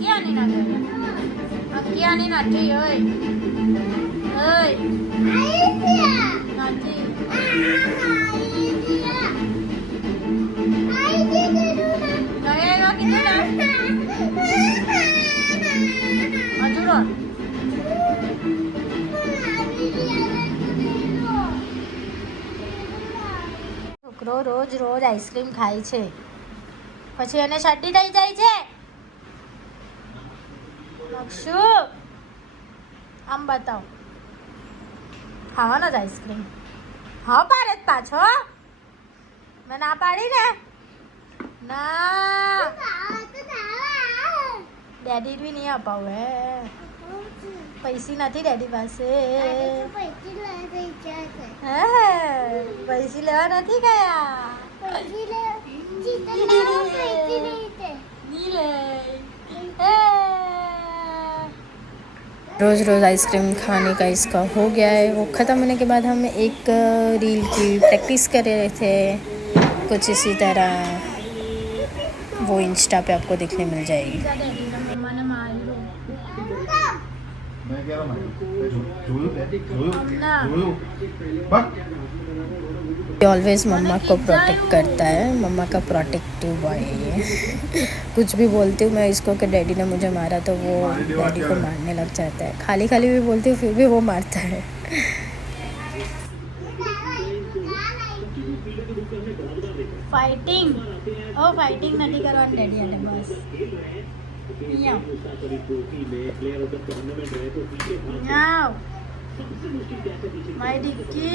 Akiani na gaya. Akiani na tri oi. Oi. Nanti. Gaya yo kita na. Ajuro. છોકરો રોજ રોજ ice cream ખાય છે પછી એને શરદી થઈ જાય છે લક્ષુ આમ બતાવ ખાવાનો જ આઈસ્ક્રીમ હા પાડે જ પાછો મેં ના પાડી ને ના ડેડી બી નહીં અપાવે પૈસી નથી ડેડી પાસે પૈસી લેવા નથી ગયા रोज़ रोज़ आइसक्रीम खाने का इसका हो गया है। वो ख़त्म होने के बाद हम एक रील की प्रैक्टिस कर रहे थे कुछ इसी तरह। वो इंस्टा पे आपको देखने मिल जाएगी। ऑलवेज मम्मा को प्रोटेक्ट करता है, मम्मा का प्रोटेक्टिव बॉय है। कुछ भी बोलती हूँ मैं इसको कि डैडी ने मुझे मारा तो वो डैडी को मारने लग जाता है। खाली खाली भी बोलती हूँ फिर भी वो मारता है। फाइटिंग ओ फाइटिंग नहीं करवानी डैडी आने बस Now, my dicky.